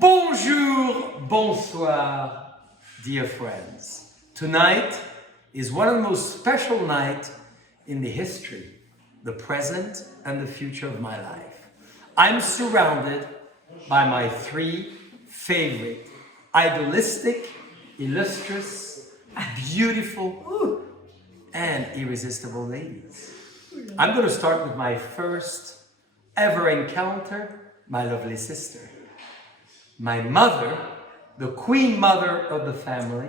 Bonjour, bonsoir, dear friends. Tonight is one of the most special nights in the history, the present and the future of my life. I'm surrounded by my three favorite, idealistic, illustrious, beautiful, and irresistible ladies. I'm going to start with my first ever encounter, my lovely sister. My mother, the queen mother of the family.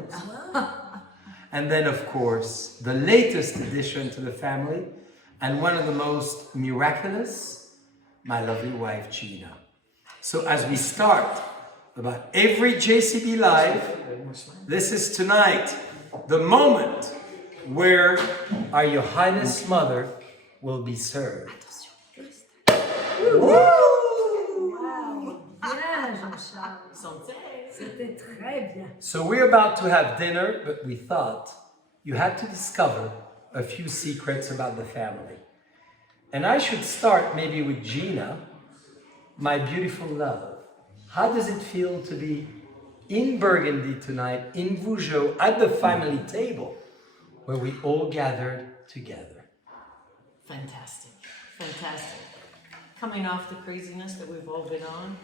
And then, of course, the latest addition to the family, and one of the most miraculous, my lovely wife, Gina. So as we start about every JCB Live, this is tonight, the moment where our Your Highness Mother will be served. Woo! C'était très bien. So we're about to have dinner, but we thought you had to discover a few secrets about the family. And I should start maybe with Gina, my beautiful love. How does it feel to be in Burgundy tonight, in Vougeot, at the family table, where we all gathered together? Fantastic, fantastic. Coming off the craziness that we've all been on,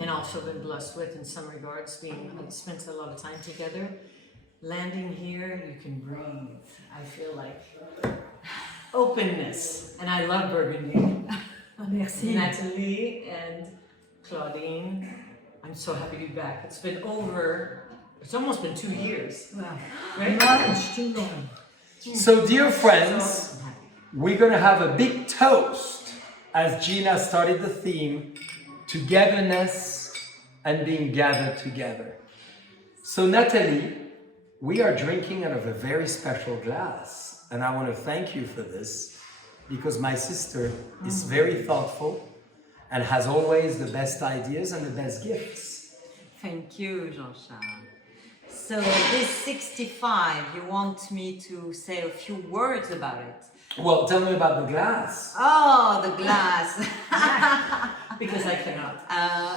and also been blessed with in some regards, being spent a lot of time together. Landing here, you can breathe. I feel like openness, and I love Burgundy. Merci. Nathalie and Claudine, I'm so happy to be back. It's almost been 2 years, Wow. right? Much too long. So dear friends, we're going to have a big toast as Gina started the theme, togetherness and being gathered together. So Nathalie, we are drinking out of a very special glass, and I want to thank you for this because my sister is very thoughtful and has always the best ideas and the best gifts. Thank you, Jean-Charles. So this 65, you want me to say a few words about it? Well, tell me about the glass. Oh, the glass. Because I cannot.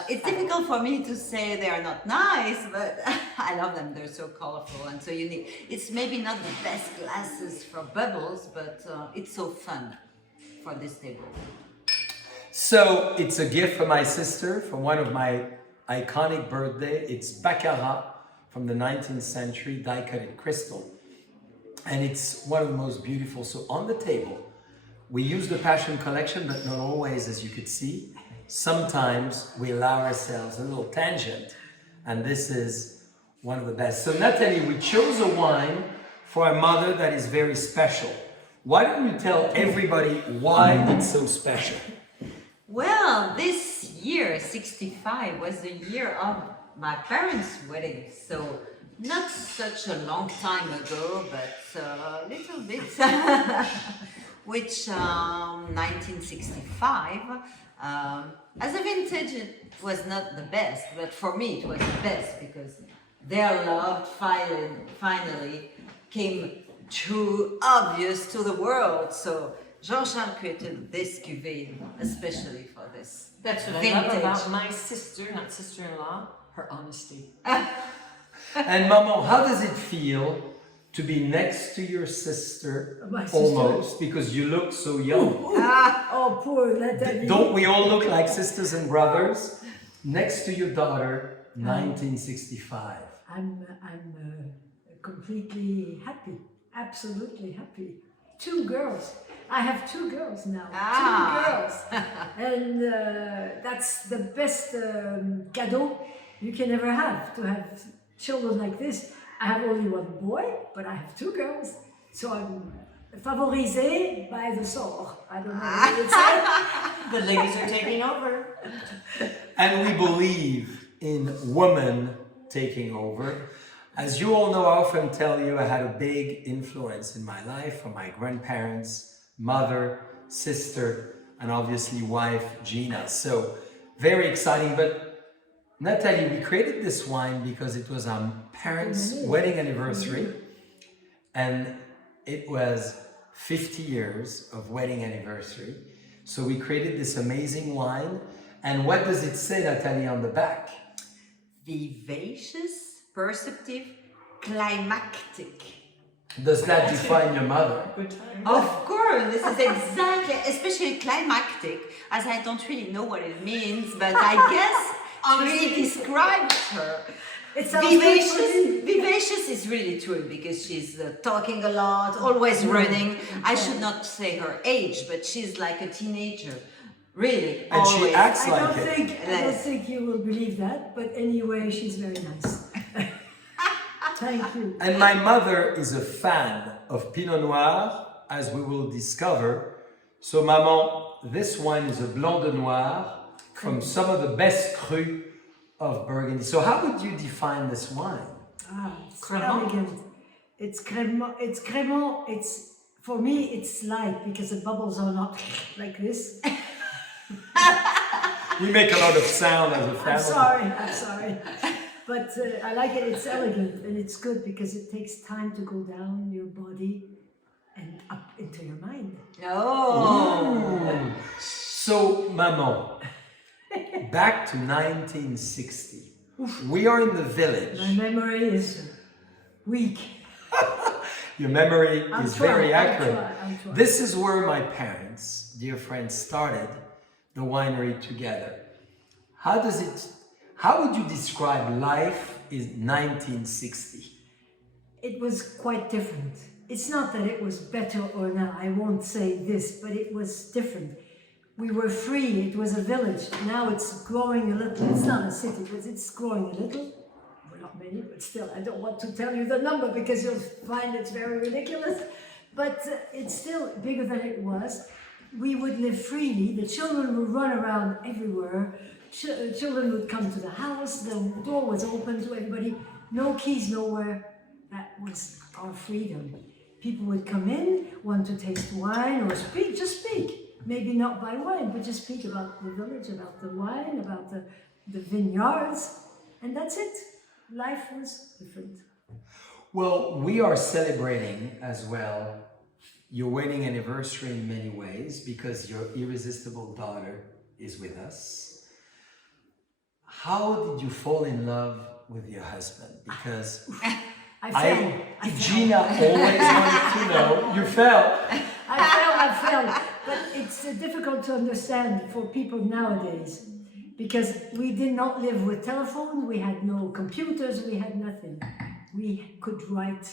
It's difficult for me to say they are not nice, but I love them. They're so colorful and so unique. It's maybe not the best glasses for bubbles, but it's so fun for this table. So it's a gift from my sister from one of my iconic birthday. It's Baccarat from the 19th century, die-cutted crystal. And it's one of the most beautiful. So on the table, we use the Passion Collection, but not always, as you could see. Sometimes we allow ourselves a little tangent, and this is one of the best. So Nathalie, we chose a wine for our mother that is very special. Why don't you tell everybody why it's so special? Well, this year, 65, was the year of my parents' wedding. So not such a long time ago, but a little bit. Which 1965, as a vintage, it was not the best, but for me it was the best because their love finally came too obvious to the world. So Jean-Charles created this cuvée especially for this. That's what vintage. I love about my sister, not sister-in-law, her honesty. And Maman, how does it feel to be next to your sister, My sister. almost, because you look so young? Oh, poor Nathalie. Don't we all look like sisters and brothers? Next to your daughter, 1965. I'm completely happy, absolutely happy. 2 girls. I have 2 girls now. 2 girls, and that's the best cadeau you can ever have, to have children like this. I have only 1 boy, but I have 2 girls, so I'm favorisée by the sort. I don't know what you would say. The ladies are taking over. And we believe in women taking over. As you all know, I often tell you I had a big influence in my life from my grandparents, mother, sister, and obviously wife, Gina. So very exciting. But Nathalie, we created this wine because it was our parents' wedding anniversary, and it was 50 years of wedding anniversary. So we created this amazing wine. And what does it say, Nathalie, on the back? vivacious, perceptive, climactic. Does that define your mother? Good time. Of course, this is exactly, especially climactic, as I don't really know what it means, but I guess it really describes her. It sounds good for me. Vivacious is really true because she's talking a lot, always running. I should not say her age, but she's like a teenager, really. And always. she acts I like don't it. think I don't think you will believe that, but anyway, she's very nice. Thank you. And my mother is a fan of Pinot Noir, as we will discover. So, Maman, this wine is a Blanc de Noir from some of the best crus of Burgundy. So, how would you define this wine? It's Cremant. elegant. It's cremant. It's cremant. It's for me. It's light because the bubbles are not like this. We make a lot of sound as a family. I'm sorry. But I like it. It's elegant and it's good because it takes time to go down your body and up into your mind. Oh. So, Maman, back to 1960. We are in the village. My memory is weak. Your memory is very accurate. I'll try. This is where my parents, dear friends, started the winery together. How would you describe life in 1960? It was quite different. It's not that it was better or not, I won't say this, but it was different. We were free, it was a village. Now it's growing a little. It's not a city, but it's growing a little. Well, not many, but still, I don't want to tell you the number because you'll find it's very ridiculous. But it's still bigger than it was. We would live freely, the children would run around everywhere. Children would come to the house, the door was open to everybody, no keys nowhere. That was our freedom. People would come in, want to taste wine or speak, just speak. Maybe not by wine, but just speak about the village, about the wine, about the vineyards, and that's it. Life was different. Well, we are celebrating as well your wedding anniversary in many ways because your irresistible daughter is with us. How did you fall in love with your husband? Because Gina always wanted to know. You fell. I fell. But it's difficult to understand for people nowadays because we did not live with telephones, we had no computers, we had nothing. We could write,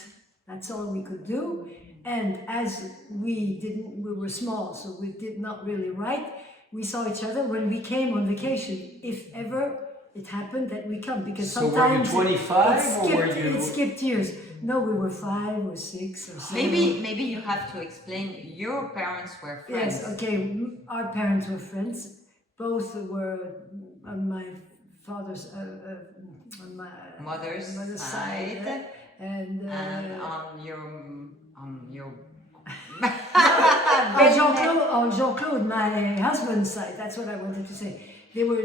that's all we could do. And as we were small, so we did not really write. We saw each other when we came on vacation, if ever it happened that we come, because So sometimes were you 25 or were you? it skipped years. No, we were 5 or 6 or 7. Maybe you have to explain. Your parents were friends. Yes, okay. Our parents were friends. Both were on my father's, on my Mother's side, and on your Jean-Claude, my husband's side. That's what I wanted to say. They were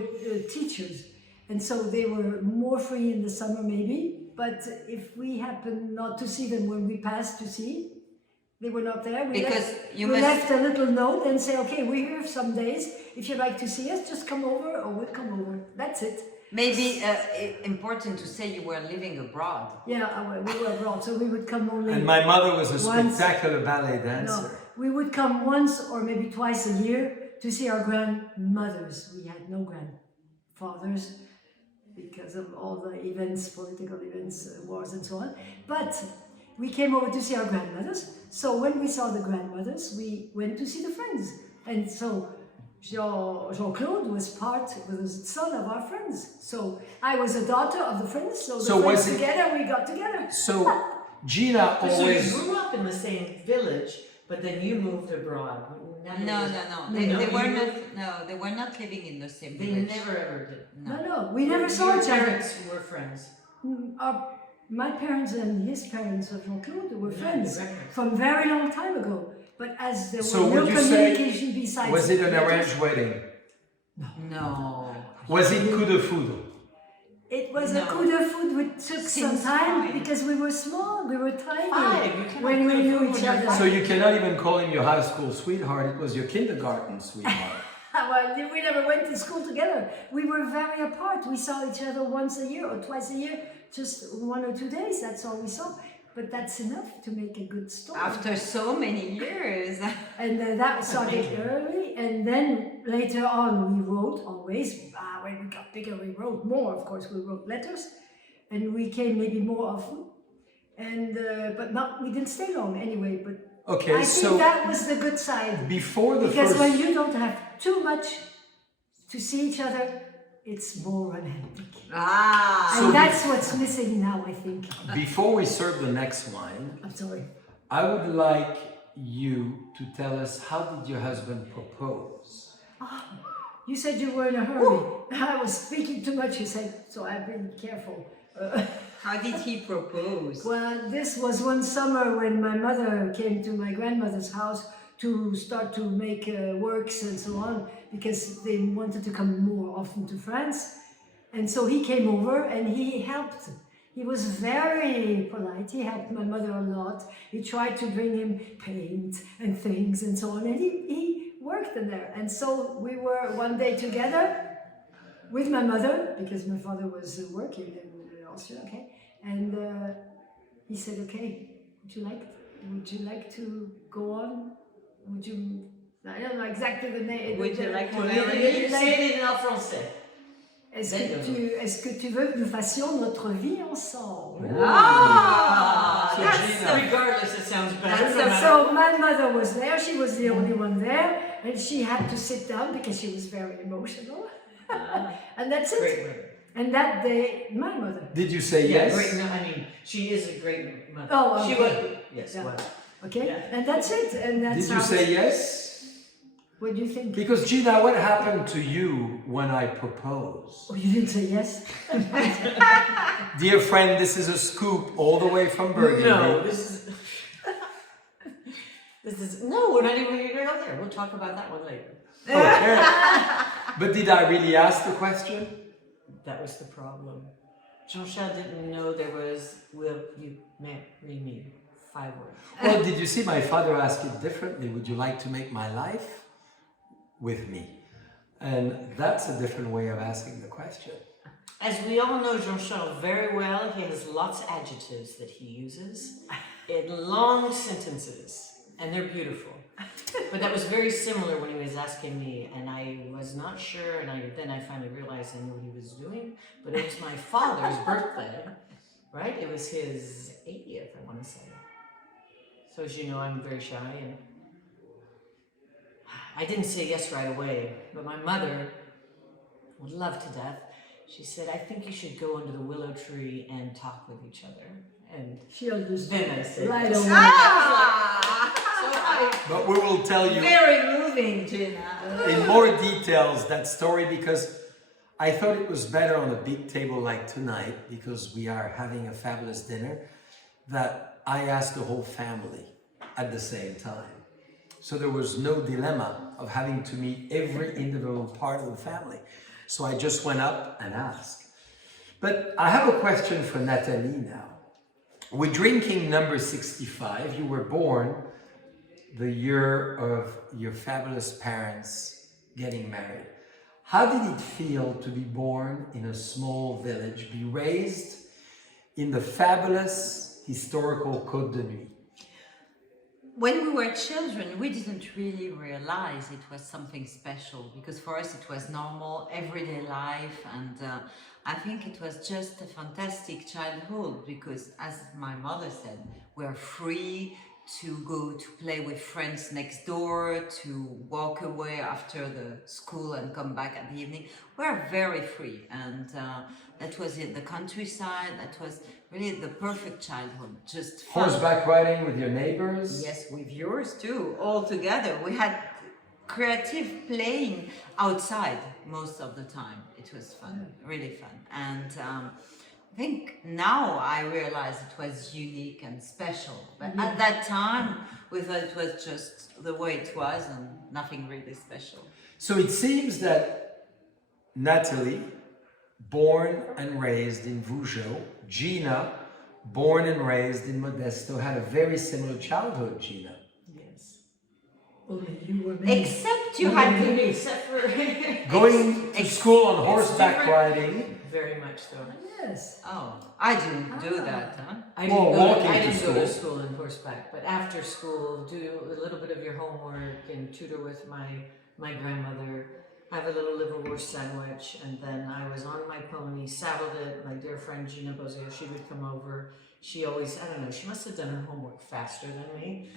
teachers, and so they were more free in the summer, maybe. But if we happened not to see them when we passed to sea, they were not there. We left a little note and say, okay, we're here some days. If you'd like to see us, just come over, or we'll come over. That's it. Maybe important to say you were living abroad. Yeah, we were abroad, so we would come only. And my mother was a once. spectacular ballet dancer. No, we would come once or maybe twice a year to see our grandmothers. We had no grandfathers because of all the events, political events, wars and so on. But we came over to see our grandmothers. So when we saw the grandmothers, we went to see the friends. And so Jean-Claude was the son of our friends. So I was a daughter of the friends. So the friends together, we got together. So Gina So you always... grew up in the same village, but then you moved abroad. No. They were not living in the same They village. never ever did. No, we never saw each Your other. parents were friends. My parents and his parents of Jean-Claude were friends exactly. from very long time ago. But as there So was no would you say, communication besides... was it an letters, arranged wedding? No. Was it coup de foudre? It was a coup de foudre which took some time because we were small, we were tiny 5, you cannot when we coup de knew foudre each when you're other. So you cannot even call him your high school sweetheart, it was your kindergarten sweetheart. Well, we never went to school together. We were very apart. We saw each other once a year or twice a year, just 1 or 2 days. That's all we saw. But that's enough to make a good story. After so many years. And that started early, and then later on we wrote always. When we got bigger, we wrote more. Of course, we wrote letters, and we came maybe more often. And but not we didn't stay long anyway. But Okay, I think that was the good side. Before the Because first... when you don't have too much to see each other, it's more romantic. Ah. And that's what's missing now, I think. Before we serve the next wine, I'm sorry. I would like you to tell us, how did your husband propose? You said you were in a hurry. I was speaking too much, you said, so I've been careful. How did he propose? Well, this was one summer when my mother came to my grandmother's house to start to make works and so on, because they wanted to come more often to France. And so he came over and he helped. He was very polite. He helped my mother a lot. He tried to bring him paint and things and so on. And he worked in there. And so we were one day together with my mother, because my father was working in Austria, okay? And he said, okay, would you like to go on? Would you, I don't know exactly the name. Would you like to marry? Say it en français. Est-ce que tu veux que nous fassions notre vie ensemble? Ah, That's regardless, it sounds better. So my mother was there. She was the only one there, and she had to sit down because she was very emotional. And that's it. Great mother. And that day, my mother. Did you say Yeah, yes? great. No, I mean, she is a great mother. Oh, okay. She was. Yes, Yeah. was. Okay, Yeah. and that's it. And that's Did you how say yes? What do you think? Because Gina, what happened to you when I proposed? Oh, you didn't say yes? Dear friend, this is a scoop all the way from Burgundy. No, this is. This is no. We're not even going to go there. We'll talk about that one later. Okay. But did I really ask the question? That was the problem. Jean-Charles didn't know there was "Will you marry me?" 5 words. Well, did you see my father ask it differently? Would you like to make my life with me? And that's a different way of asking the question. As we all know Jean-Charles very well, he has lots of adjectives that he uses in long sentences, and they're beautiful. But that was very similar when he was asking me, and I was not sure, and then I finally realized I knew what he was doing, but it was my father's birthday, right? It was his 80th, I want to say. So as you know, I'm very shy, and I didn't say yes right away, but my mother would love to death. She said, I think you should go under the willow tree and talk with each other. And She understood. then I said, Right yes. away. But we will tell you Very moving, Gina. in more details that story, because I thought it was better on a big table like tonight, because we are having a fabulous dinner, that I asked the whole family at the same time. So there was no dilemma of having to meet every individual part of the family. So I just went up and asked. But I have a question for Nathalie now. We're drinking number 65. You were born the year of your fabulous parents getting married. How did it feel to be born in a small village, be raised in the fabulous historical Côte de Nuit? When we were children, we didn't really realize it was something special, because for us it was normal, everyday life, and I think it was just a fantastic childhood, because as my mother said, we're free to go to play with friends next door, to walk away after the school and come back at the evening. We're very free, and that was in the countryside. That was really the perfect childhood, just fun. Horseback riding with your neighbors? Yes, with yours too, all together. We had creative playing outside most of the time. It was fun, really fun. And I think now I realize it was unique and special. But at that time, we thought it was just the way it was and nothing really special. So it seems that Nathalie, born and raised in Vougeot, Gina, born and raised in Modesto, had a very similar childhood, Gina. Yes. Only you were many. Except you had to be Except for Going to school on horseback different. riding. very much so. Yes. Oh, I didn't do that, huh? I Well, didn't, go, walking I to didn't go to school. school in horseback, but after school, do a little bit of your homework and tutor with my grandmother. Have a little liverwurst sandwich, and then I was on my pony, saddled it. My dear friend Gina Boisset, she would come over. She always, I don't know, she must have done her homework faster than me.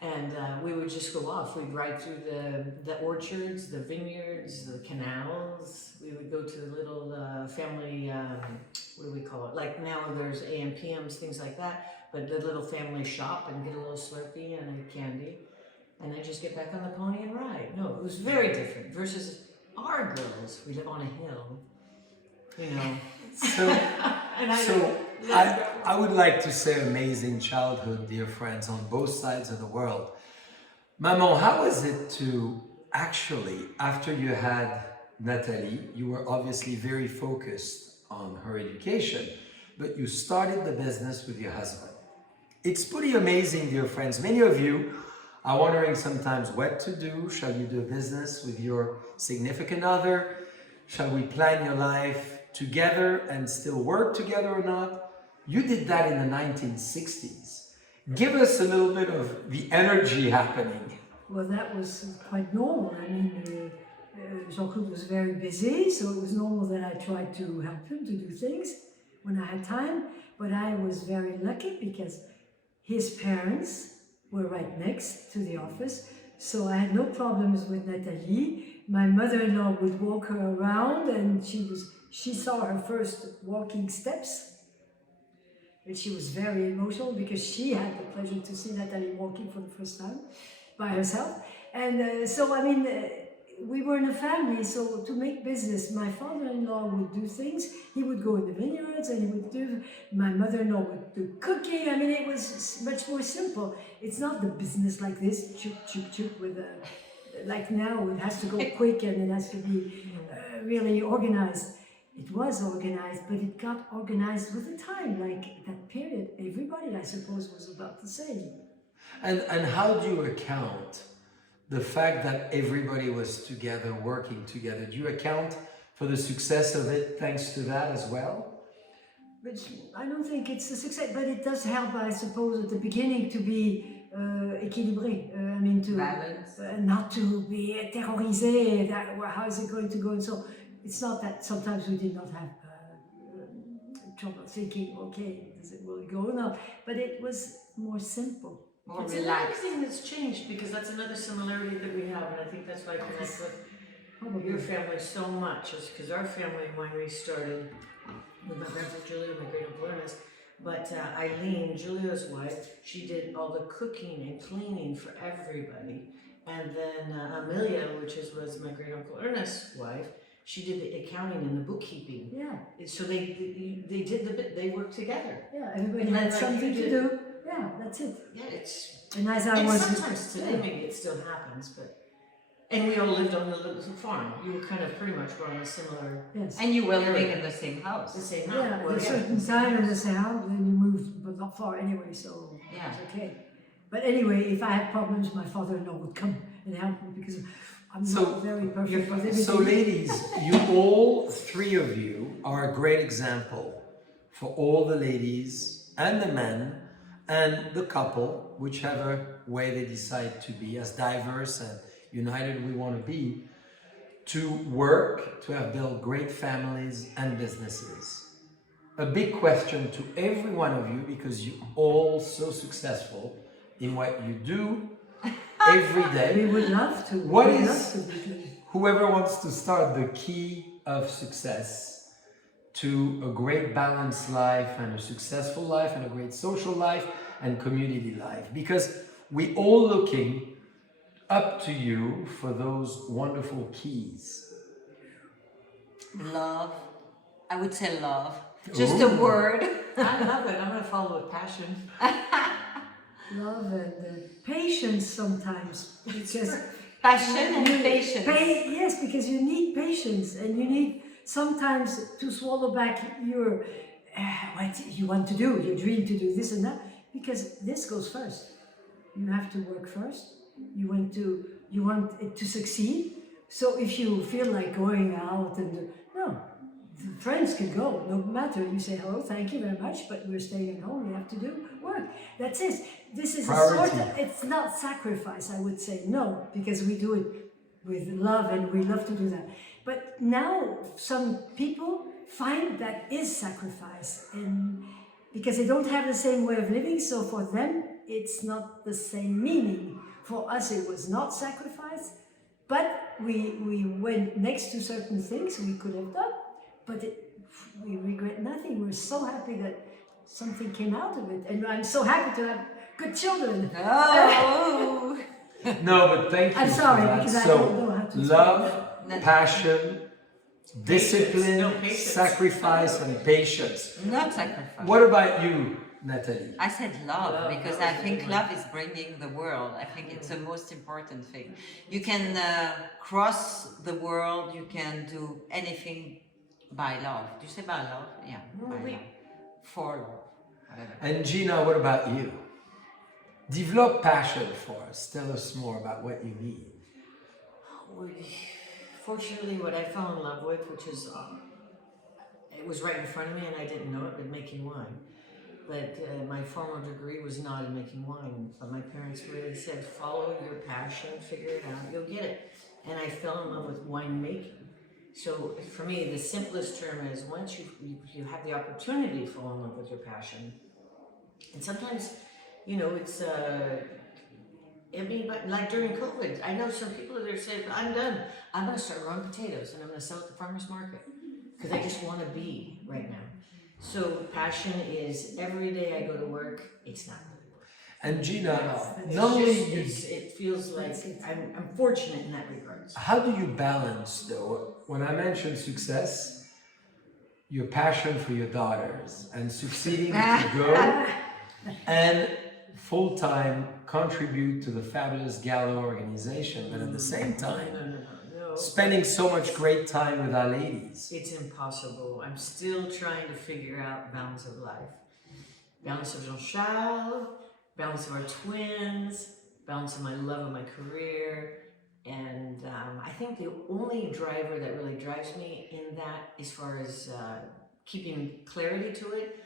And we would just go off. We'd ride through the orchards, the vineyards, the canals. We would go to the little family, what do we call it? Like now there's AM, PMs, things like that. But the little family shop and get a little Slurpee and a candy. And then just get back on the pony and ride. No, it was very different versus our girls. We live on a hill, you know. So, And I would like to say amazing childhood, dear friends, on both sides of the world. Maman, how is it to actually, after you had Nathalie, you were obviously very focused on her education, but you started the business with your husband. It's pretty amazing, dear friends. Many of you are wondering sometimes what to do. Shall you do business with your significant other? Shall we plan your life together and still work together or not? You did that in the 1960s. Give us a little bit of the energy happening. Well, that was quite normal. I mean, Jean-Claude was very busy, so it was normal that I tried to help him to do things when I had time. But I was very lucky because his parents were right next to the office, so I had no problems with Nathalie. My mother-in-law would walk her around, and she saw her first walking steps. And she was very emotional because she had the pleasure to see Nathalie walking for the first time by herself. And so, I mean, we were in a family, so to make business, my father-in-law would do things. He would go in the vineyards and he would do, my mother-in-law would do cooking. I mean, it was much more simple. It's not the business like this, chook, chook, chook, with like now, it has to go quick and it has to be really organized. It was organized, but it got organized with the time, like that period. Everybody, I suppose, was about the same. And how do you account the fact that everybody was together, working together? Do you account for the success of it thanks to that as well? Which I don't think it's a success, but it does help, I suppose, at the beginning to be équilibré. I mean, to Balance. Not to be terrorisé. That how is it going to go? And so it's not that sometimes we did not have trouble thinking, okay, will it go or not? But it was more simple. More it's relaxed. another thing that's changed because that's another similarity that we have, and I think that's why I connect with Probably. your family so much, is because our family, when we started with my grandpa Julia, my great uncle Ernest, but Eileen, Julia's wife, she did all the cooking and cleaning for everybody, and then Amelia, which was my great uncle Ernest's wife, she did the accounting and the bookkeeping. Yeah, So they did the bit. They worked together. yeah. Everybody And had like something you to did. do. Yeah, that's it. Yeah, it's. And as I And was, sometimes today maybe it still happens, but. And we all lived on the little farm. You were kind of pretty much on a similar. yes. And you were living in the same The house. same Yeah, house. Well, at a certain time in the same house, then you moved, but not far anyway, so Yeah. it's okay. But anyway, if I had problems, my father-in-law would come and help me because I'm So, not very perfect with everything. So ladies, you all three of you are a great example for all the ladies and the men and the couple, whichever way they decide to be, as diverse and united we want to be, to work, to have built great families and businesses. A big question to every one of you, because you're all so successful in what you do every day. We would love to. What we would is- love to because Whoever wants to start, the key of success to a great balanced life and a successful life and a great social life and community life, because we all looking up to you for those wonderful keys. Love. I would say love. Just a Ooh. word. I love it. I'm going to follow with passion. love and patience sometimes because Passion and patience. yes, because you need patience and you need sometimes to swallow back your what you want to do, your dream to do this and that, because this goes first. You have to work first You want it to succeed. So if you feel like going out and no, the friends can go, no matter. You say hello, thank you very much, but we're staying at home. We have to do work. That's it. This is Priority. it's not sacrifice. I would say no, because we do it with love and we love to do that. But now some people find that is sacrifice, and because they don't have the same way of living, so for them it's not the same meaning. For us it was not sacrifice, but we went next to certain things we could have done, but we regret nothing. We're so happy that something came out of it, and I'm so happy to have good children. Oh! No, but thank you I'm sorry, for that. because I So, don't know how to love, passion, discipline, No, patience. sacrifice, and patience. Not sacrifice. What about you, Nathalie? I said love, Love, because that I was a think good love is bringing the world. I think it's the most important thing. You can cross the world, you can do anything by love. Do you say by love? Yeah, by oui. love. For love. Whatever. And Gina, what about you? Develop passion for us. Tell us more about what you mean. Fortunately, what I fell in love with, which is, it was right in front of me and I didn't know it, but making wine. But my formal degree was not in making wine. But my parents really said, follow your passion, figure it out, you'll get it. And I fell in love with winemaking. So for me, the simplest term is once you have the opportunity to fall in love with your passion. And sometimes, you know, it's, I mean, but like during COVID, I know some people that are saying, I'm done. I'm going to start growing potatoes and I'm going to sell at the farmer's market because I just want to be right now. So passion is every day I go to work, it's not really work. And Gina, It's not only just, it feels like I'm fortunate in that regards. how do you balance though? When I mention success, your passion for your daughters and succeeding to go and full-time contribute to the fabulous Gallo organization, but at the same time, No. spending so much great time with our ladies. It's impossible. I'm still trying to figure out balance of life. Balance of Jean-Charles, balance of our twins, balance of my love of my career. And I think the only driver that really drives me in that, as far as keeping clarity to it,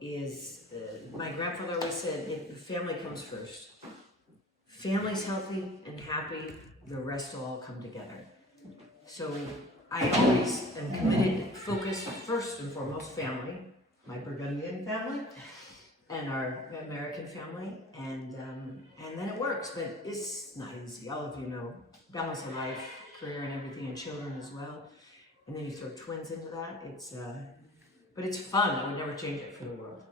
is my grandfather always said, family comes first. Family's healthy and happy, the rest will all come together. So I always am committed, focused first and foremost, family, my Burgundian family, and our American family, and then it works, but it's not easy. All of you know, balance of life, career and everything, and children as well. And then you throw twins into that, it's, but it's fun. I would never change it for the world.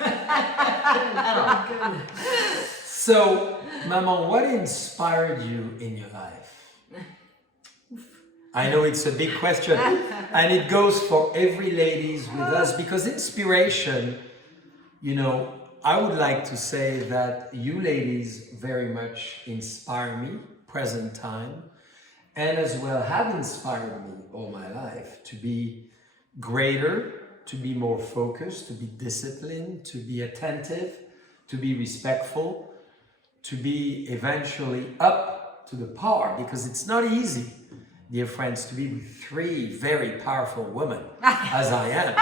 At all. So, Maman, what inspired you in your life? I know it's a big question, and it goes for every ladies with us, because inspiration, you know, I would like to say that you ladies very much inspire me, present time, and as well have inspired me all my life to be greater, to be more focused, to be disciplined, to be attentive, to be respectful, to be eventually up to the par, because it's not easy, dear friends, to be with three very powerful women, as I am.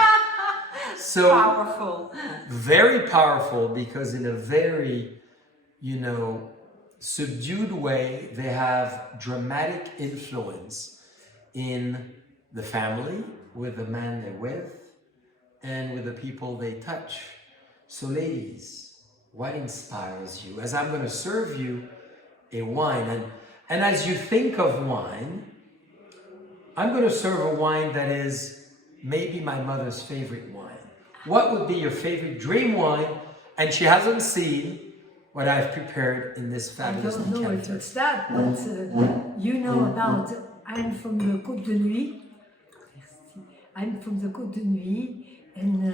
So Powerful. very powerful, because in a very, you know, subdued way, they have dramatic influence in the family, with the man they're with, and with the people they touch. So ladies, what inspires you? As I'm going to serve you a wine, and as you think of wine, I'm going to serve a wine that is maybe my mother's favorite wine. What would be your favorite dream wine? And she hasn't seen what I've prepared in this I fabulous don't know if decanter. it's that, but you know about, I'm from the Côte de Nuit. I'm from the Côte de Nuit, and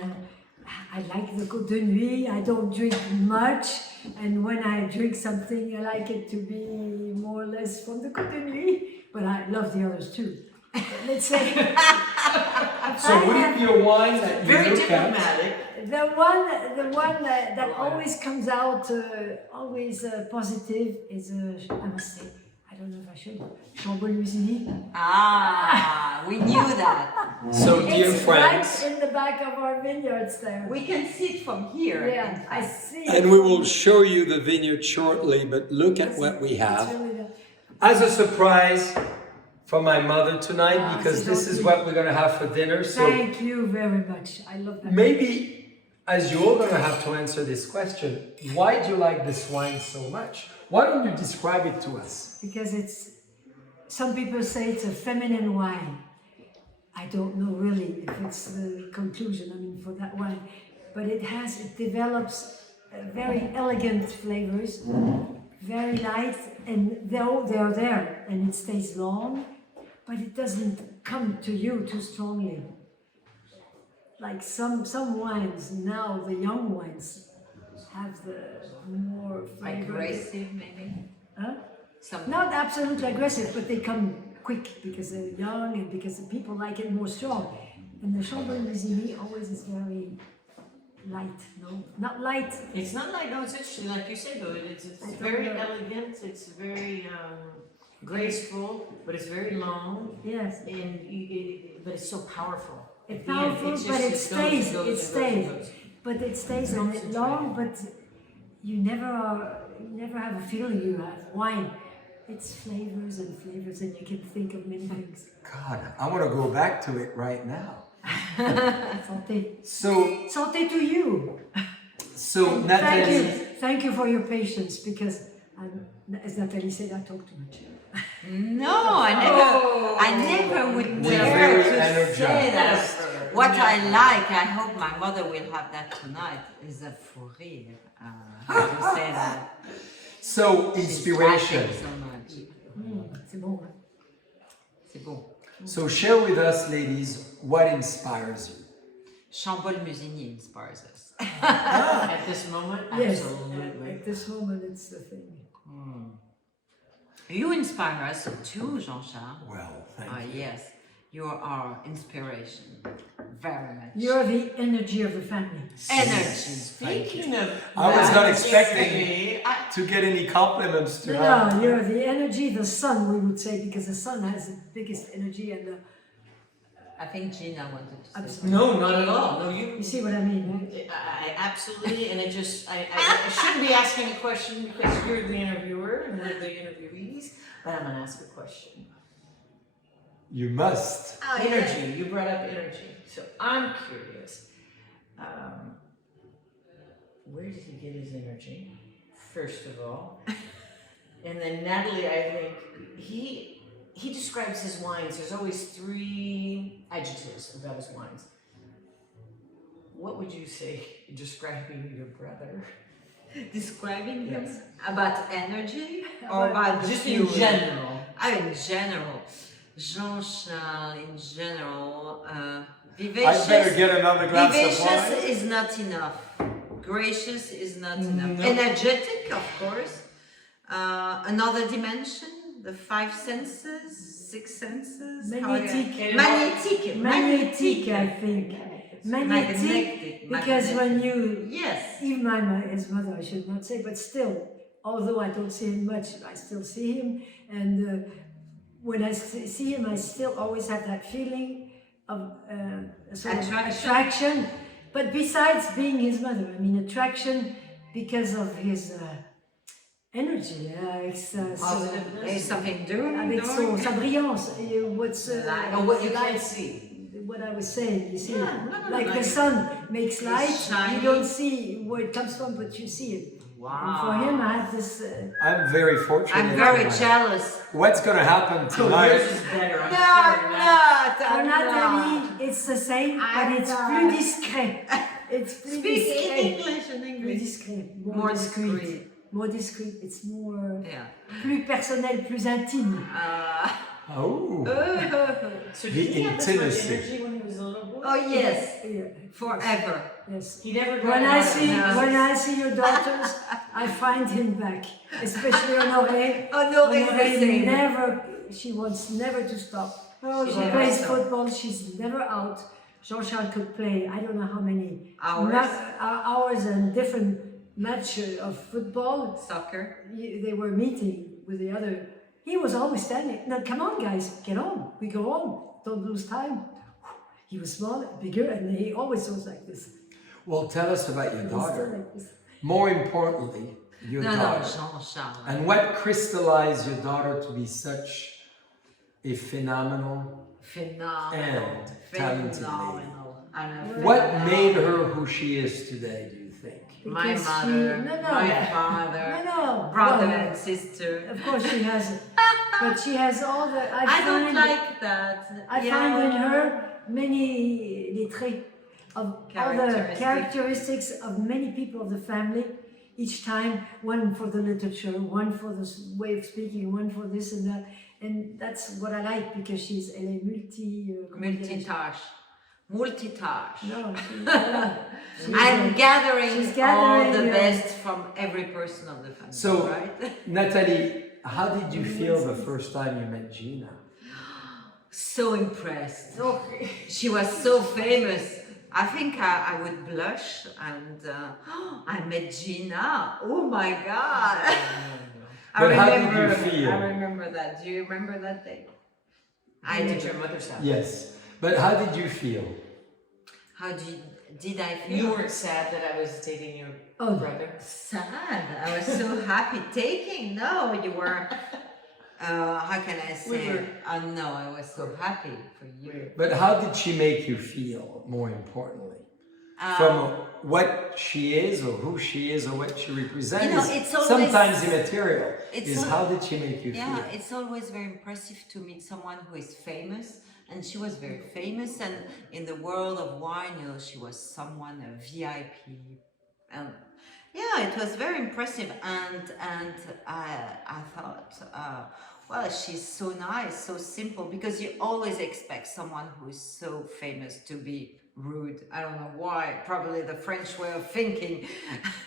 I like the Côte de Nuit. I don't drink much, and when I drink something, I like it to be more or less from the Côte de Nuit, but I love the others too. Let's say. So would it be a wine that you Very look at? diplomatic. The one that always comes out, always positive is, I must say, I don't know if I should, Chambol-Musigny. Ah, we knew that. So, dear It's friends, right in the back of our vineyards there. We can see it from here. Yeah, I see. and we will show you the vineyard shortly, but look at what we It's have. really As a surprise for my mother tonight, Ah, because c'est this is gentil. what we're going to have for dinner. So Thank you very much. I love that. maybe, as you're going to have to answer this question, why do you like this wine so much? Why don't you describe it to us? Because some people say it's a feminine wine. I don't know really if it's the conclusion, I mean, for that wine. But it develops very elegant flavors, very light, and they're there, and it stays long, but it doesn't come to you too strongly. Like some wines now, the young wines have the more flavor. Aggressive, maybe. Huh? Some Not absolutely aggressive, but they come quick because they're young and because the people like it more strong. And the Chambol-Musigny always is very light, no? Not light. It's not like, no, it's interesting, like you said though, it's very elegant, it's very graceful, but it's very long, Yes. but it's so powerful. It's At the end, powerful, just- but it goes, stays. goes, It goes, stays. goes. But it stays on it long, but you never have a feeling you have wine. It's flavors, and you can think of many things. God, I want to go back to it right now. Santé. So, Santé to you. so Nathalie, Thank you for your patience, because as Nathalie said, I talk too much. No, I never would We're dare very to energized. say that. What I like, I hope my mother will have that tonight, is a fou rire. How to say that? so She's inspiration. laughing so much. C'est bon. Hein? C'est bon. So share with us, ladies, what inspires you. Chambol-Musigny inspires us. At this moment, Yes. absolutely. At this moment, it's the thing. You inspire us too, Jean-Charles. Well, thank Ah, you. yes. You are our inspiration. Very much. You're the energy of the family. Energy. Speaking of I was that, not expecting yesterday, to get any compliments to her. No, you're the energy, the sun, we would say, because the sun has the biggest energy, and I think Gina wanted to say Absolutely. No, not at all. No, you see what I mean, right? I absolutely, and it just, I shouldn't be asking a question because you're the interviewer and we're the interviewees, but I'm gonna ask a question. You must. Energy, you brought up energy. So I'm curious, where did he get his energy, first of all? And then Nathalie, I think, he describes his wines, there's always 3 adjectives about his wines. What would you say describing your brother? Describing him? Yes. About energy? Or about the Just in fuel? general. In general. Jean-Charles, in general, I vivacious. better get another glass of Vivacious wine. is not enough. Gracious is not enough. No. Energetic, of course. Another dimension, the 5 senses, 6 senses. Magnetic. Magnetic. I think. Magnetic, because when you, Yes. even his mother, I should not say, but still, although I don't see him much, I still see him, and when I see him, I still always have that feeling of a sort of attraction. But besides being his mother, I mean attraction because of his energy, There's something doing. avec sa brillance, what's what you can't see. what I was saying, you see, Yeah, like the sun makes light, shiny. you don't see where it comes from, but you see it. And for him, I have this. I'm very fortunate. I'm very tonight. jealous. What's going to happen Yours tonight? is better, I'm sure. Now. For Nathalie, it's the same, but it's plus discret. It's plus Speak discret. in English, in Plus English. discret. More discreet. More discreet. It's more. Yeah. Plus personnel, plus intime. Oh. So The did he have this much intimacy. energy when he was a little boy? Oh yes, Yeah. forever. Yes. He never got When out. I see your daughters, I find him back, especially Honoré. Honoré the same. She wants never to stop. Oh, She never plays stop. football. She's never out. Jean-Charles could play, I don't know how many Hours. hours and different matches of football. Soccer. They were meeting with the other. He was always standing. Now, come on, guys, get on. We go on. Don't lose time. He was smaller, bigger, and he always was like this. Well, tell us about your He was still daughter. like this. More importantly, your No, daughter. Jean-Charles. And what crystallized your daughter to be such a phenomenal Phenomenal. and talented lady? Phenomenal. And What made her who she is today, do you think? my Because mother, no, my father, no, brother well, and sister. Of course she has it. But she has all the... I don't like that. I find in her many les traits of all the characteristics of many people of the family. Each time, one for the literature, one for the way of speaking, one for this and that. And that's what I like because she's elle est multitâche. Multitâche. No, I'm gathering she's all gathering, the best from every person of the family. So, right? Nathalie, how did you feel the first time you met Gina? So impressed. She was so famous. I think I would blush and I met Gina. Oh my God. But how did you feel? I remember that. Do you remember that day? I did your mother's house. Yes. But how did you feel? How did I feel? You weren't sad that I was dating your brother? Sad. I was so happy taking. No, you were. How can I say? No, I was so happy for you. But how did she make you feel, more importantly? From what she is or who she is or what she represents, You know, it's always- sometimes immaterial, it's is al- how did she make you Yeah, feel? it's always very impressive to meet someone who is famous, and she was very famous. And in the world of wine, you know, she was someone a VIP. Yeah, it was very impressive. And I thought, well, she's so nice, so simple, because you always expect someone who is so famous to be rude. I don't know why. Probably the French way of thinking.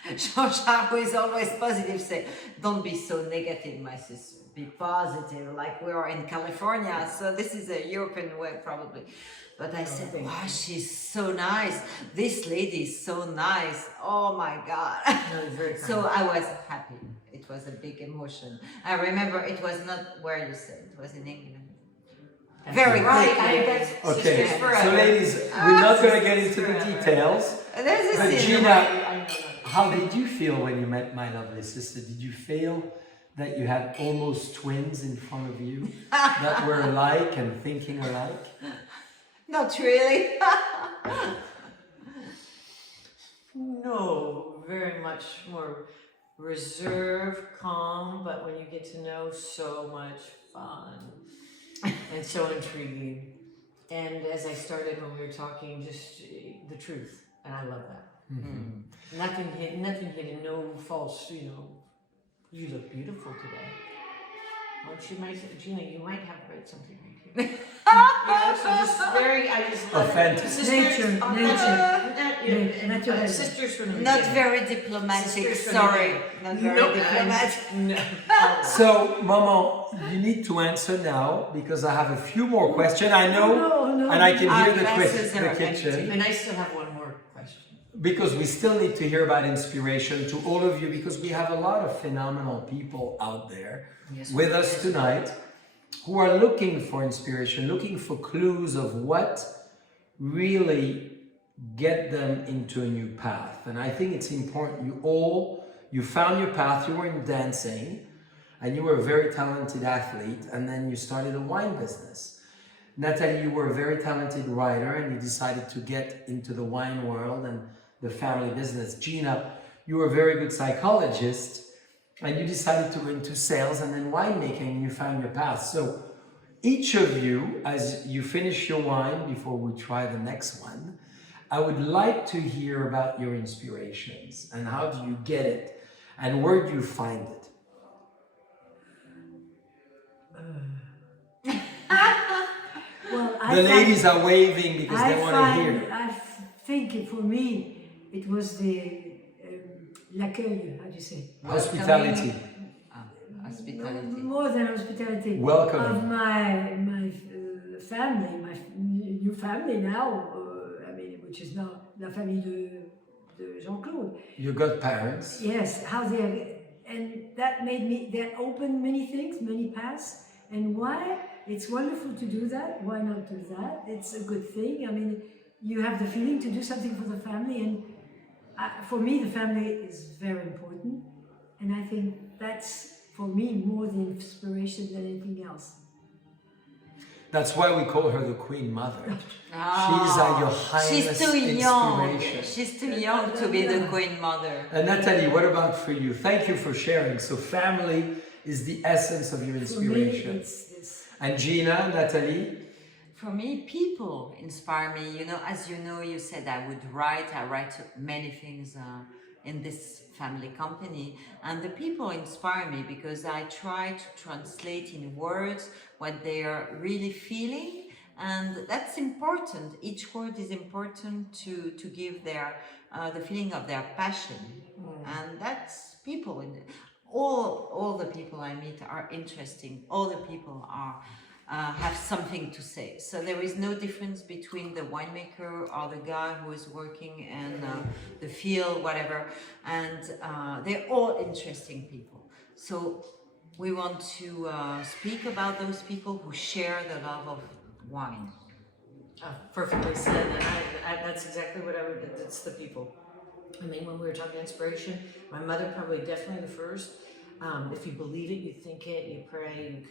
Jean-Charles, who is always positive, say, don't be so negative, my sister. Be positive, like we are in California. So this is a European way, probably. But I said, wow, she's so nice. This lady is so nice. Oh my God. So I was happy. It was a big emotion. I remember it was not where you said, it was in England. Very quickly. Okay, so ladies, we're not going to get into the details. There's a But scene. Gina, how did you feel when you met my lovely sister? Did you feel that you had almost twins in front of you that were alike and thinking alike? Not really. No, very much more reserved, calm, but when you get to know, so much fun and so intriguing. And as I started when we were talking, just the truth, and I love that. Mm-hmm. Nothing hidden, no false, you know. You look beautiful today. Well, Gina, you might have read something right here. I just love Authentic. it. Nature. Sisters from the Not beginning. very diplomatic, Sisters from sorry. the Not very diplomatic. No. So, Maman, you need to answer now because I have a few more questions. I know, No. and I can Our hear the glasses are kitchen. And I still have one more question. Because we still need to hear about inspiration to all of you because we have a lot of phenomenal people out there with us tonight who are looking for inspiration, looking for clues of what really get them into a new path. And I think it's important. You found your path, you were in dancing, and you were a very talented athlete, and then you started a wine business. Nathalie, you were a very talented writer, and you decided to get into the wine world and the family business. Gina, you were a very good psychologist, and you decided to go into sales and then winemaking, and you found your path. So each of you, as you finish your wine before we try the next one, I would like to hear about your inspirations and how do you get it and where do you find it? Well, The ladies are waving because they want to hear. I think for me, it was the l'accueil, how do you say? Hospitality. Hospitality. More than hospitality. Welcome. Of my family, my new family now, which is now la famille de Jean-Claude. Your godparents. Yes, how they are, and that made me, that opened many things, many paths. And why? It's wonderful to do that. Why not do that? It's a good thing. I mean, you have the feeling to do something for the family, and for me, the family is very important. And I think that's, for me, more the inspiration than anything else. That's why we call her the Queen Mother. Ah, She's your highest she's too young. inspiration. She's too young to be the Queen Mother. And Nathalie, what about for you? Thank you for sharing. So family is the essence of your For me, inspiration. it's this. And Gina, Nathalie? For me, people inspire me. You know, as you know, you said I would write. I write many things in this family company. And the people inspire me because I try to translate in words what they are really feeling. And that's important. Each word is important to give their the feeling of their passion. And that's people. All the people I meet are interesting. All the people are have something to say. So there is no difference between the winemaker or the guy who is working in the field, whatever. And they're all interesting people. So we want to speak about those people who share the love of wine. Perfectly said, and that's exactly what I would, it's the people. I mean, when we were talking inspiration, my mother probably definitely the first. If you believe it, you think it, you pray,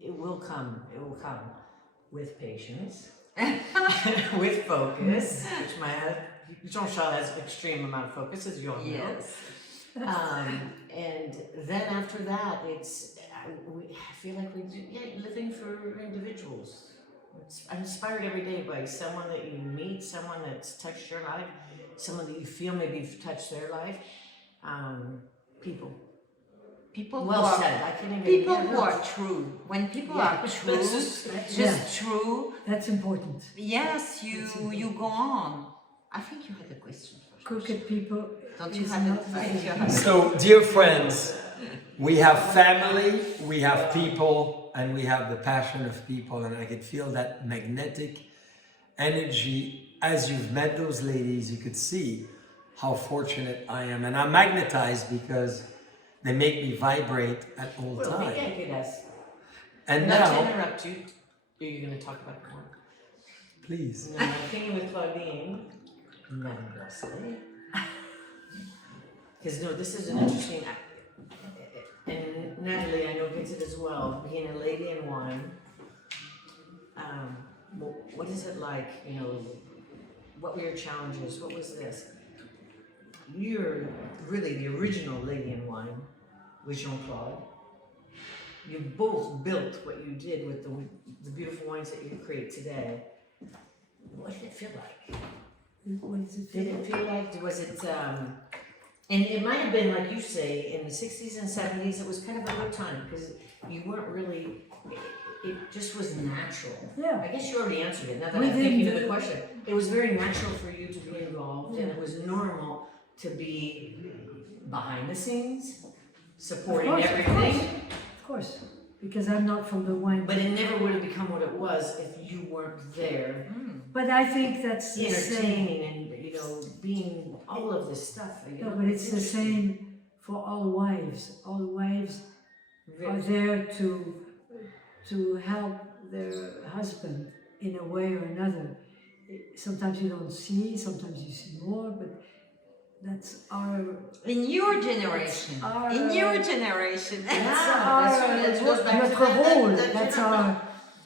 it will come with patience, with focus, which Jean-Charles has an extreme amount of focus, as you all know. Yes. And then after that, I feel like we're living for individuals. I'm inspired every day by someone that you meet, someone that's touched your life, someone that you feel maybe you've touched their life. People. People Well who are, said. I can't even. people who are true. When people are true, Yeah. true. That's important. Yes, you go on. I think you had a question first. Crooked people. Don't you is have not it? I think you have it. So, dear friends, we have family, we have people, and we have the passion of people, and I could feel that magnetic energy. As you've met those ladies, you could see how fortunate I am. And I'm magnetized because they make me vibrate at all Well, times. yeah, good as. And Not to now, interrupt you, are you going to talk about more? please. No, I'm thinking with Claudine, Nathalie. Because no, this is an interesting, and Nathalie, I know gets it as well, being a lady in wine. What is it like, you know, what were your challenges, what was this? You're really the original lady in wine with Jean-Claude. You both built what you did with the beautiful wines that you create today. What did it feel like? What does it Did feel it feel like, was it, and it might have been, like you say, in the 60s and 70s, it was kind of a good time, because you weren't really, it just was natural. Yeah. I guess you already answered it, now that We I'm thinking didn't of the do- question. It was very natural for you to be involved, and it was normal to be behind the scenes, supporting Of course, everything, Of course, because I'm not from the wine. but it never would have become what it was if you weren't there, But I think that's the same. entertaining and, you know, being all of this stuff. You No, know, but it's the interesting. same for all wives. All wives are there to help their husband in a way or another. Sometimes you don't see, sometimes you see more, but that's our In your generation. Our- In your generation. That's right, it goes back to notre that- role. that-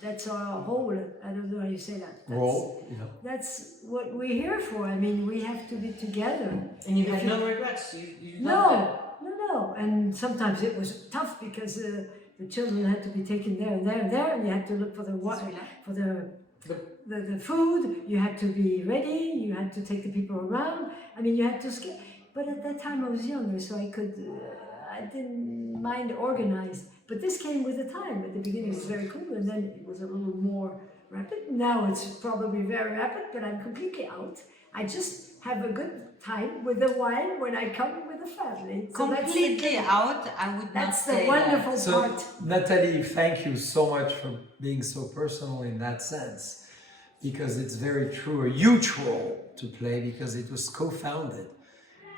That's our whole. I don't know how you say that. Roll, you know. That's what we're here for. I mean, we have to be together. And you had no regrets. You loved No. And sometimes it was tough because the children had to be taken there and there and there, and you had to look for the for the food. You had to be ready. You had to take the people around. I mean, you had to skip. But at that time, I was younger, so I could. I didn't mind organized. But this came with the time. At the beginning, it was very cool, and then it was a little more rapid. Now it's probably very rapid, but I'm completely out. I just have a good time with the wine when I come with the family. So Completely out, I would not That's say the wonderful So, part. Nathalie, thank you so much for being so personal in that sense. because it's very true, a huge role to play because it was co-founded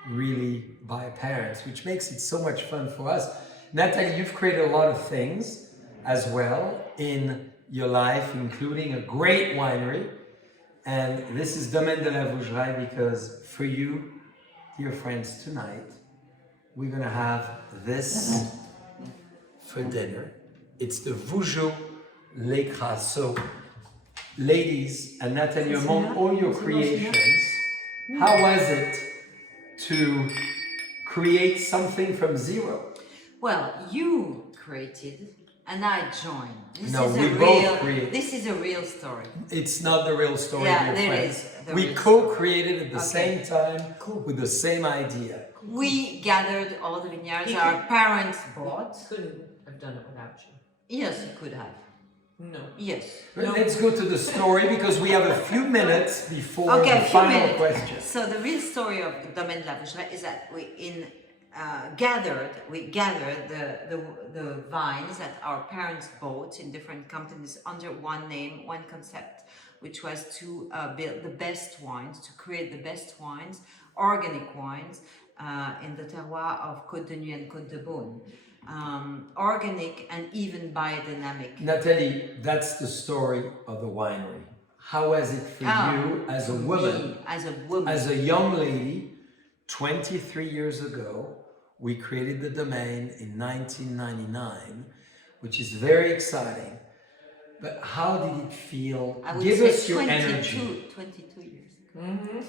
really by parents, which makes it so much fun for us. Nathalie, you've created a lot of things as well in your life, including a great winery. And this is Domaine de la Vougeraie because for you, dear friends, tonight, we're going to have this for dinner. It's the Vougeot L'Écras. So, ladies and Nathalie, among all your creations, how was it to create something from zero? Well, you created and I joined. This is a real story. It's not the real story, Yeah, dear it friends. is. We co-created at the Okay. same time with the same idea. We gathered all the vineyards our parents bought. Couldn't have done it without you. Yes, you could have. No. Yes. But let's go to the story because we have a few minutes before Okay, the a few final minutes. question. So the real story of the Domaine de la Vougeraie is that we gathered the vines that our parents bought in different companies under one name, one concept, which was to build the best wines, to create the best wines, organic wines in the terroir of Côte de Nuit and Côte de Beaune. Organic and even biodynamic. Nathalie, that's the story of the winery. How was it for you as a woman? Me, as a woman. As a young lady, 23 years ago, we created the domain in 1999, which is very exciting. But how did it feel? I would Give say us your 22 energy. 22 years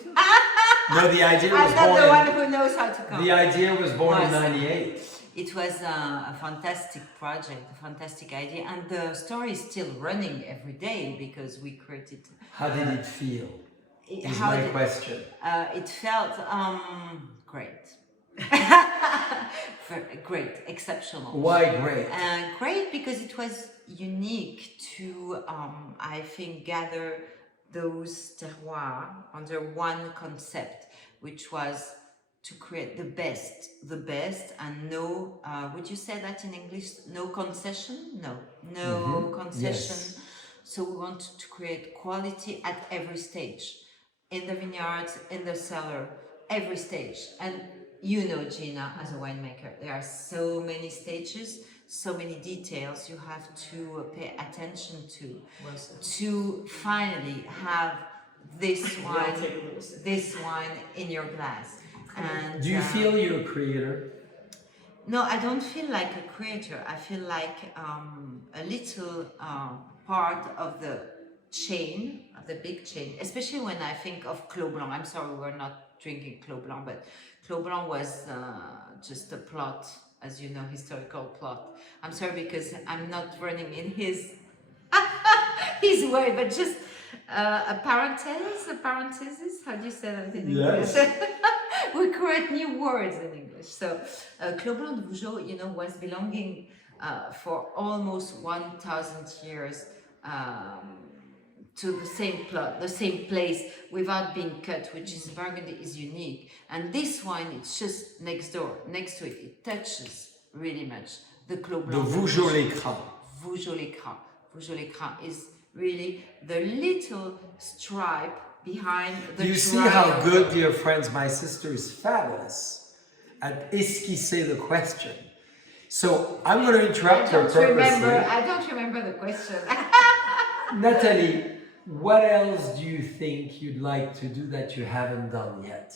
ago. No, the idea was I'm not born the one in, who knows how to count. the idea was born in Was. 98. It was a fantastic project, a fantastic idea, and the story is still running every day because we created. How did it feel? Is how my did- question. It felt great. Great, exceptional. Why great? Great because it was unique to, I think, gather those terroirs under one concept, which was to create the best, and no, would you say that in English? No concession? No concession. Yes. So we wanted to create quality at every stage, in the vineyards, in the cellar, every stage. And you know, Gina, as a winemaker, there are so many stages, so many details you have to pay attention to finally have this wine in your glass. And Do you feel you're a creator? no, I don't feel like a creator. I feel like a little part of the chain, of the big chain, especially when I think of Clos Blanc. I'm sorry, we're not drinking Clos Blanc, but Clos Blanc was just a plot, as you know, historical plot. I'm sorry because I'm not running in his way, but just a parenthesis, how do you say that in English? Yes. We create new words in English. So, Clos Blanc de Vougeot, was belonging for almost 1,000 years to the same plot, the same place, without being cut, which is Burgundy is unique. And this wine, it's just next door, next to it. It touches really much the Clos The Blanc. Vougeot L'Écras. Vougeot L'Écras. Vougeot L'Écras is really the little stripe behind the You see dry how of good, the- dear friends, my sister is fabulous at esquisser the question. So I'm going to interrupt her purposely. I don't remember the question. Nathalie, what else do you think you'd like to do that you haven't done yet?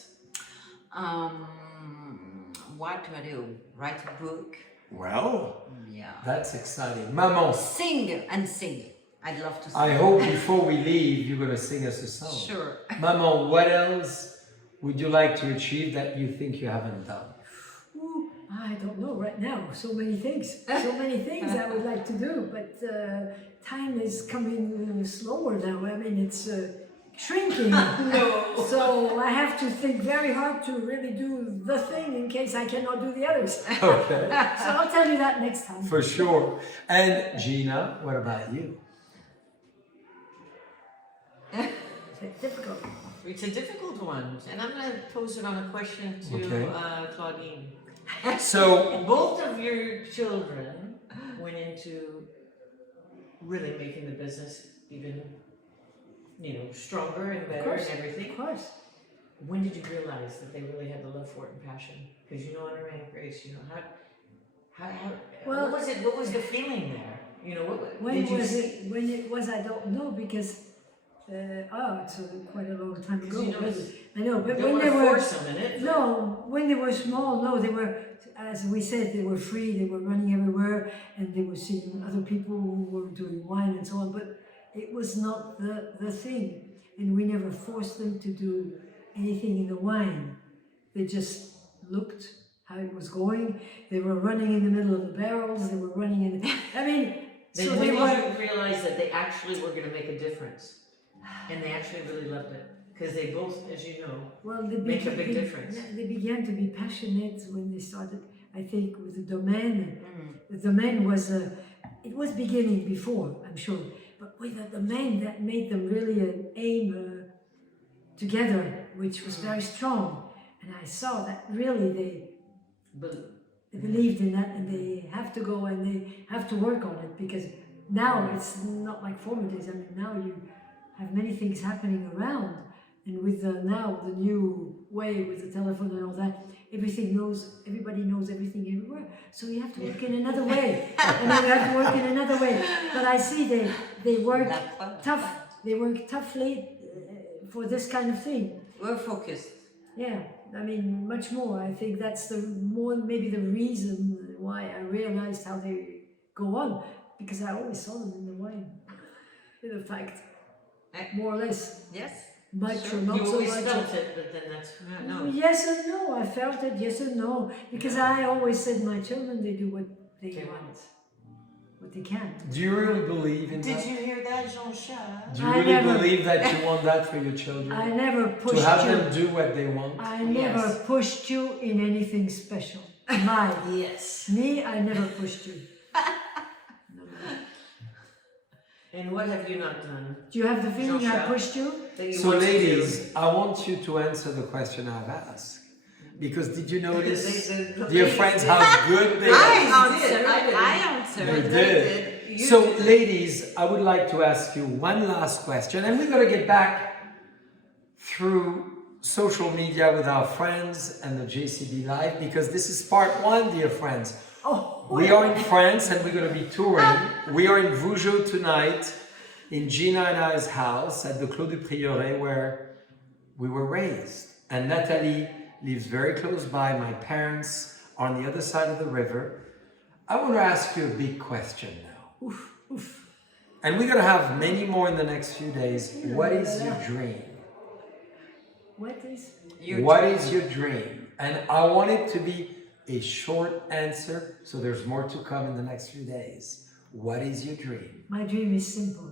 What do I do? Write a book? Well, Yeah. that's exciting. Maman, Sing and sing. I'd love to sing. I hope before we leave, you're going to sing us a song. Sure. Maman, what else would you like to achieve that you think you haven't done? Ooh, I don't know right now. So many things I would like to do, but time is coming slower now. I mean, it's shrinking. No. So I have to think very hard to really do the thing in case I cannot do the others. Okay, So I'll tell you that next time. for sure. And Gina, what about you? It's difficult. It's a difficult one, and I'm going to pose it on a question to Okay. Claudine. So, Both of your children went into really making the business even stronger and Of better course, and everything. of course. When did you realize that they really had the love for it and passion? Because Honor and Grace, how Well, what was it? What was the feeling there? When did you was see? it? When it was, I don't know because it's quite a long time ago. I know, but Don't when want they to were force them in it. no, when they were small, no, they were, as we said, they were free. They were running everywhere, and they were seeing other people who were doing wine and so on. But it was not the thing, and we never forced them to do anything in the wine. They just looked how it was going. They were running in the middle of the barrels. They were running in. I mean, Then so when they did were. you realize that they actually were going to make a difference, and they actually really loved it? Because they both, as you know, Well, they make a big difference. They began to be passionate when they started. I think with the domain. The domain was it was beginning before, I'm sure, but with the domain that made them really aim together, which was very strong. And I saw that really they believed in that, and they have to go and they have to work on it, because now it's not like former days. I mean, now you have many things happening around, and with now the new way with the telephone and all that, everybody knows everything everywhere. So you have to work in another way, and then you have to work in another way. But I see they work tough. They work toughly for this kind of thing. We're focused. Yeah, I mean, much more. I think that's maybe the reason why I realized how they go on, because I always saw them in the wine. In fact, more or less. Yes. Much Sure. or not You so always much. felt it, but then that's no. Yes and no. I felt it, yes and no. Because I always said my children, they do what they want. What they can. Do you really believe in Did that? you hear that, Jean-Charles? Do you I really never- believe that you want that for your children? I never To pushed have you. them do what they want? I never Yes. pushed you in anything special. Yes. Me, I never pushed you. No. And what have you not done? Do you have the feeling I Jean-Charles? pushed you? That you So want to ladies, do? I want you to answer the question I've asked. Because did you notice, The dear ladies friends, did. how good they I are? answered. I answered. You They did. You So did. ladies, I would like to ask you one last question, and we're going to get back through social media with our friends and the JCB Live, because this is part one, dear friends. Oh, We are in France and we're going to be touring. We are in Vougeot tonight, in Gina and I's house at the Clos du Prieuré, where we were raised. And Nathalie lives very close by. My parents are on the other side of the river. I want to ask you a big question now. oof, oof. And we're going to have many more in the next few days. What is your dream? What is? What is your dream? And I want it to be a short answer, so there's more to come in the next few days. What is your dream? My dream is simple.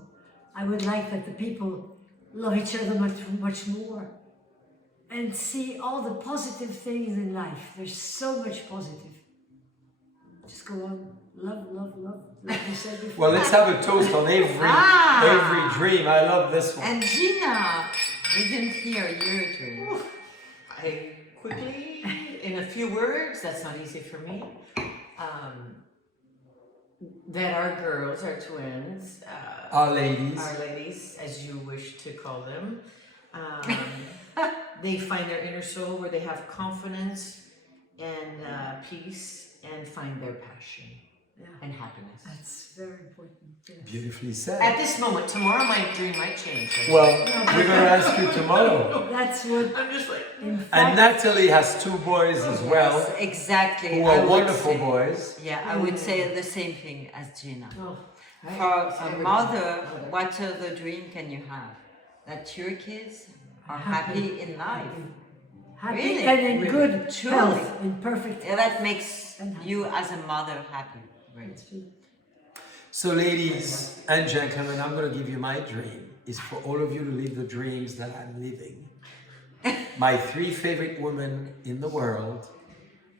I would like that the people love each other much, much more, and see all the positive things in life. There's so much positive. Just go on, love, love, love, like you said before. Well, let's have a toast on every dream. I love this one. And Gina, we didn't hear your dream. I quickly, in a few words, that's not easy for me. That our girls, our twins, Our ladies. our ladies, as you wish to call them, they find their inner soul where they have confidence and peace and find their passion and happiness. That's very important. Yes. Beautifully said. At this moment, tomorrow my dream might change. Well, we're going to ask you tomorrow. That's what. I'm just like, In And fact, Nathalie has two boys as well, Yes, exactly. who I are would wonderful say- boys. Yeah, I would say the same thing as Gina. oh, For a mother, what other dream can you have? That your kids are happy in life. happy Really? and in Really? good Truly. health, in perfect Yeah, health. that makes you as a mother happy. Right. So ladies and gentlemen, I'm going to give you my dream. Is for all of you to live the dreams that I'm living. My three favorite women in the world.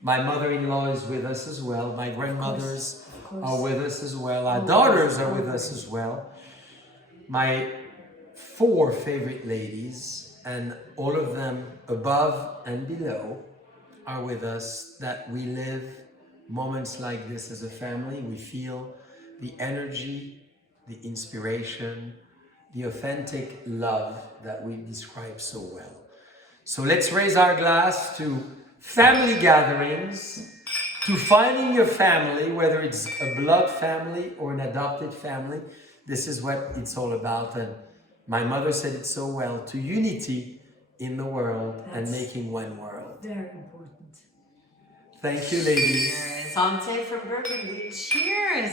My mother-in-law is with us as well. My grandmothers are with us as well. Our daughters are with us as well. My four favorite ladies, and all of them above and below, are with us, that we live moments like this as a family. We feel the energy, the inspiration, the authentic love that we describe so well. So let's raise our glass to family gatherings, to finding your family, whether it's a blood family or an adopted family. This is what it's all about. And my mother said it so well, to unity in the world and making one world. Very important. Thank you, ladies. Santé from Burgundy. Cheers!